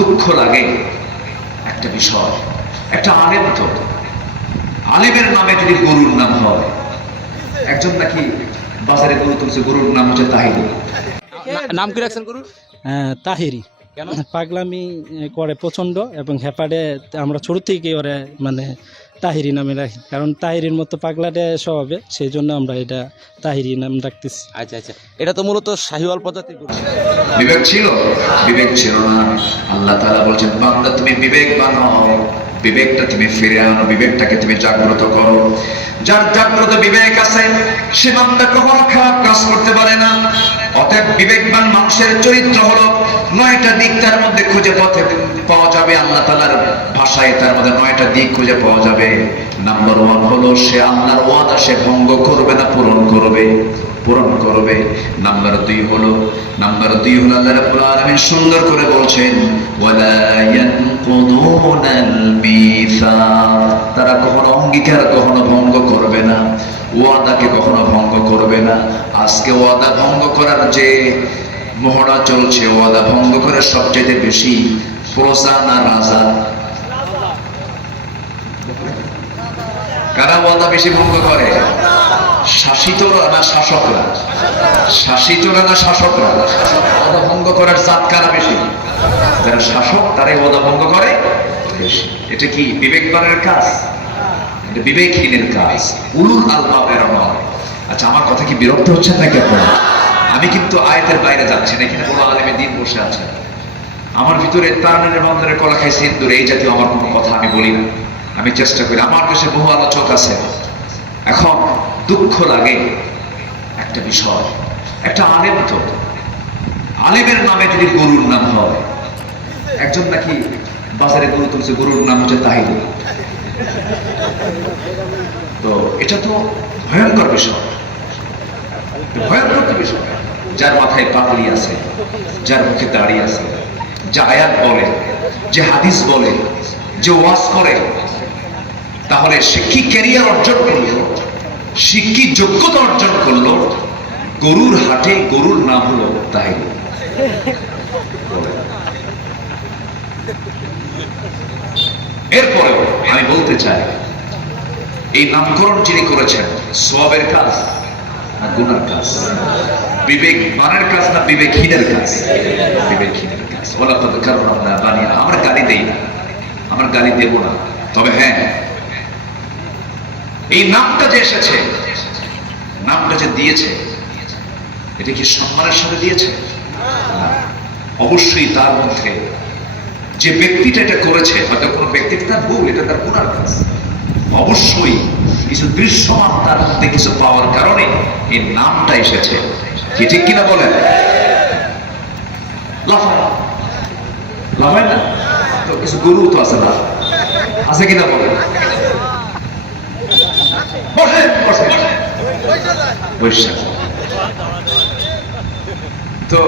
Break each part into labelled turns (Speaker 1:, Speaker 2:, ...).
Speaker 1: দুঃখ লাগে। একটা বিষয় একটা আলেম তো। আলেমের নামে যদি গরুর নাম হয় একজন নাকি বাজারে গরু তুলছে গরুর নাম হচ্ছে তাহিরি
Speaker 2: না- নাম কি রাখছেন গরু
Speaker 3: হ্যাঁ, তাহিরি।
Speaker 2: কেন?
Speaker 3: পাগলামি করে প্রচণ্ড এবং হেপাড়ে আমরা ছোট থেকে ওরে মানে তাহিরি নামে রাখি। কারণ তাহিরির মতো পাগলাটে স্বভাবে সেই জন্য আমরা এটা তাহিরি নাম রাখতেছি
Speaker 2: আচ্ছা আচ্ছা। এটা তো মূলত শাহিওয়াল প্রজাতির
Speaker 1: বিবেক ছিল? বিবেক ছিল না। আল্লাহ তাআলা বলছেন বান্দা তুমি বিবেকবান হও। বিবেকটা তুমি ফিরে আনো। বিবেকটাকে তুমি জাগ্রত করো। যার জাগ্রত বিবেক আছে সে বান্দা কখনো খারাপ কাজ করতে পারে না। অতএব বিবেকবান মানুষের চরিত্র হলো নয়টা দিক তার মধ্যে খুঁজে পথে পাওয়া যাবে আল্লাহ তাআলার ভাষায়, তার মধ্যে নয়টা দিক খুঁজে পাওয়া যাবে। নাম্বার ওয়ান হলো সে আল্লাহর ওয়াদা সে ভঙ্গ করবে না, পূরণ করবে পূরণ করবে। নাম্বার দুই হলো নাম্বার দুই হলো আল্লাহ রাব্বুল আলামিন সুন্দর করে বলছেন, ওয়ালা ইয়ানকুদুনাল মিসাক তারা কখনো অঙ্গীকার কখনো ভঙ্গ করবে না, ওয়াদাকে কখনো ভঙ্গ করবে না। আজকে ওয়াদা ভঙ্গ করার যে মহড়া চলছে, ওয়াদা ভঙ্গ করার সবচেয়ে বেশি প্রজা না রাজা? কারা ওয়াদা বেশি ভঙ্গ করে? শাসিতরা না শাসকরা? শাসিতরা না শাসকরা? ওয়াদা ভঙ্গ করার জাত কারা বেশি? যারা শাসক, তারাই ওয়াদা ভঙ্গ করে এটা কি বিবেকবানের কাজ? এটা বিবেকহীনের কাজ। নয় আচ্ছা আমার কথা কি বিরক্ত হচ্ছেন নাকি আপনারা? আমি কিন্তু আয়তের বাইরে যাচ্ছি না, এখানে কোনো আলেমে দিন বসে আছে। আমার ভিতরে তারানের বন্ধনের কলা খাই সিন্দুর এই জাতীয় আমার কোনো কথা আমি বলি না। আমি চেষ্টা করি, আমার দেশে বহু আলোচক আছে। এখন দুঃখ লাগে একটা বিষয়, একটা আলেম তো। আলেমের নামে যদি গরুর নাম হয়, একজন নাকি বাজারে গরু তুলছে, গরুর নাম হচ্ছে তাহিদুল। তো এটা তো ভয়ঙ্কর বিষয় ভয়ঙ্কর বিষয়? যার মাথায় পাগলি আছে, যার মুখে দাঁড়িয়ে আছে, যে আয়াত বলে, যে হাদিস বলে, যে ওয়াজ করে, তাহলে সে কি ক্যারিয়ার অর্জন করল? সে কি যোগ্যতা অর্জন করল? গরুর হাটে গরুর নাম হলো তাই এরপরেও আমি বলতে চাই, এই নামকরণ যিনি করেছেন, সোয়াবের কাজ না গুনার কাজ? বিবেক বানের কাজ না বিবেকহীনের কাজ? বিবেকহীনের কাজ। বলা তো কারণ আমরা বানিয়ে আমার গালি দেই না। আমার গালি দেব না। তবে হ্যাঁ এই নামটা যে এসেছে, নামটা যে দিয়েছে, এটা কি সম্মানের সাথে দিয়েছে? অবশ্যই তার মধ্যে যে ব্যক্তিটা এটা করেছে, হয়তো কোনো ব্যক্তিটা তার ভুল, এটা তার গুণার কাজ। অবশ্যই কিছু দৃশ্যমান তার মধ্যে কিছু পাওয়ার কারণে এই নামটা এসেছে। কি ঠিক কিনা বলেন? লাফায়। না? তো কিছু গরু তো আছে না। আছে কিনা বৈশাখ তো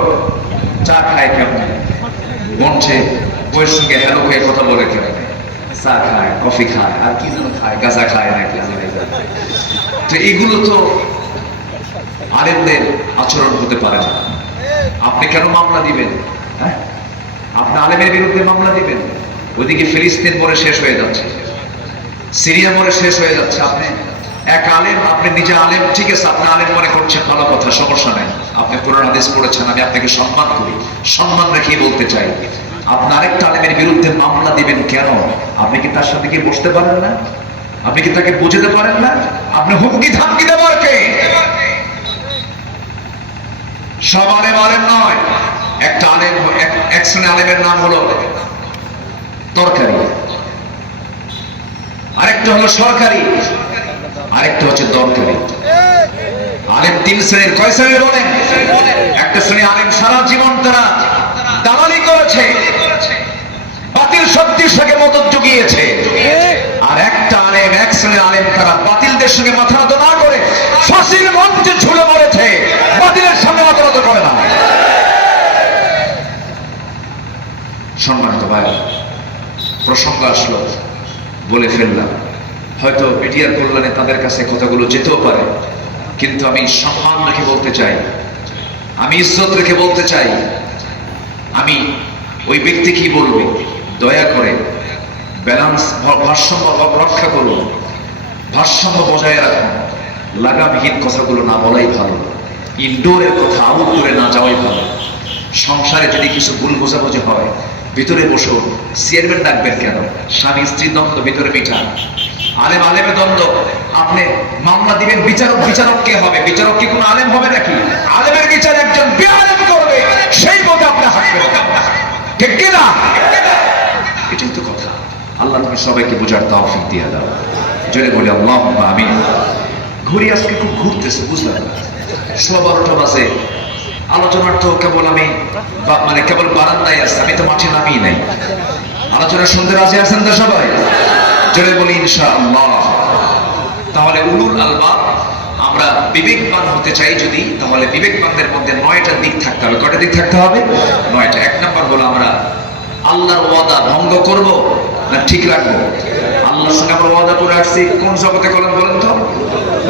Speaker 1: চা খায় কেমন? মঞ্চে বইয়ের সঙ্গে হ্যালো হয়ে কথা বলে কেমন? চা খায়, কফি খায়, আর কি যেন খায়, গাঁজা খায় না, কি জানি না। তো এগুলো তো আলেমদের আচরণ হতে পারে না। আপনি কেন মামলা দিবেন? হ্যাঁ? আপনি আলেমের বিরুদ্ধে মামলা দিবেন। ওইদিকে ফিলিস্তিন পরে শেষ হয়ে যাচ্ছে। সিরিয়া মরে শেষ হয়ে যাচ্ছে। আপনি এক আলেম, আপনি নিজে আলেম, ঠিক আছে, আপনি আলেম মনে করছেন, ভালো কথা, সমস্যা নেই। আপনি কোরআন হাদিস পড়েছেন, আমি আপনাকে সম্মান করি। সম্মান রেখেই বলতে চাই, আপনি আরেকটা আলেমের বিরুদ্ধে মামলা দিবেন কেন? আপনি কি তার সাথে কি বসতে পারেন না? আপনি কি তাকে বুঝতে পারেন না? আপনি হুমকি ধামকি দেওয়ার কে? সব আলেম আলেম নয়। একটা আলেম এক- শ্রেণি আলেমের নাম হলো তরকারি। আরেকটা হলো সরকারি। আরেকটা হচ্ছে দরকারি। আলেম তিন শ্রেণির কয় শ্রেণির বলেন? একটা শ্রেণি আলেম সারা জীবন তারা দালালি করেছে। বাতিল শক্তির সঙ্গে মদত জুগিয়েছে আর একটা আলেম এক শ্রেণির আলেম তারা বাতিলদের সঙ্গে মাথা নত না করে ফাঁসির মঞ্চে ঝুলে মরেছে বাতিলের সামনে মাথা নত করে না ভাই প্রসঙ্গ আসলো, বলে ফেললাম। হয়তো মিডিয়ার কল্যাণে তাদের কাছে কথাগুলো যেতেও পারে, কিন্তু আমি সম্মান রেখে বলতে চাই। আমি ইজ্জত রেখে বলতে চাই, আমি ওই ব্যক্তি কি বলবে? দয়া করে ব্যালেন্স ভারসাম্য রক্ষা করুন। ভারসাম্য বজায় রাখুন। লাগামহীন কথাগুলো না বলাই ভালো। ইনডোরের কথা আউটডোরে না যাওয়াই ভালো। সংসারে যদি কিছু ভুল বোঝাবুঝি হয় ভিতরে বসো, চেয়ারম্যান ডাকবেন কেন? স্বামী, স্ত্রী দ্বন্দ্ব, ভিতরে মিটান আলেম, আলেমে দ্বন্দ্ব। আপনি মামলা দিবেন, বিচারক বিচারক কে হবে? বিচারক কি কোনো আলেম হবে নাকি? আলেমের বিচার একজন বেআলেম করবে, সেই পথে আপনি হাঁটবেন। ঠিক কিনা এটাই তো কথা। আল্লাহ তুমি সবাইকে বোঝার তৌফিক দিয়ে দাও। জোরে বলি আল্লাহ আমি ঘুরি আজকে খুব ঘুরতেছে, বুঝলাম সোয়া বারোটা বাজে। আলোচনার তো কেবল আমি মানে কেবল বারান্দায় আছে, আমি তো মাঠে নামিয়ে নাই। আলোচনা শুনতে রাজি আছেন তো সবাই? জোরে বলি ইনশাআল্লাহ। তাহলে উলুল আলবাব, আমরা বিবেকবান হতে চাই যদি, তাহলে বিবেকবানদের মধ্যে নয়টা দিক থাকতে হবে। কয়টা দিক থাকতে হবে? নয়টা। এক নম্বর হলো আমরা আল্লাহর ওয়াদা ভঙ্গ করব না ঠিক রাখব? আল্লাহর সঙ্গে আমরা ওয়াদা করে আসছি। কোন জগতে কলম বলেন তো?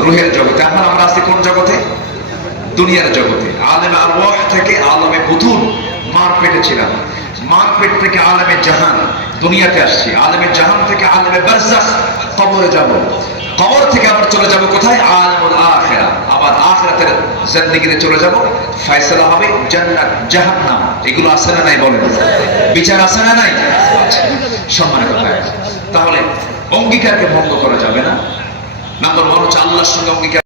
Speaker 1: রুহের জগতে। এখন আমরা আছি কোন জগতে? দুনিয়ার জগতে। আলেমে আরওয়াহ থেকে আলমে বুতুন মার পেটে ছিলাম। মার পেট থেকে আলেমে জাহান, দুনিয়াতে আসছি। আলেমে জাহান থেকে আলেমে বারজাখ কবরে যাব। কবর থেকে আবার চলে যাব কোথায়? আলমুল আখিরা। আবার আখিরাতের জিন্দেগিতে চলে যাব। ফয়সালা হবে জান্নাত, জাহান্নাম। এগুলো আছে না নাই বলেন? বিচার আছে না নাই? আছে। সম্মানের কথা তাহলে অঙ্গীকারকে ভঙ্গ করা যাবে না। নাম্বার ওয়ান হচ্ছে আল্লাহর সঙ্গে অঙ্গীকার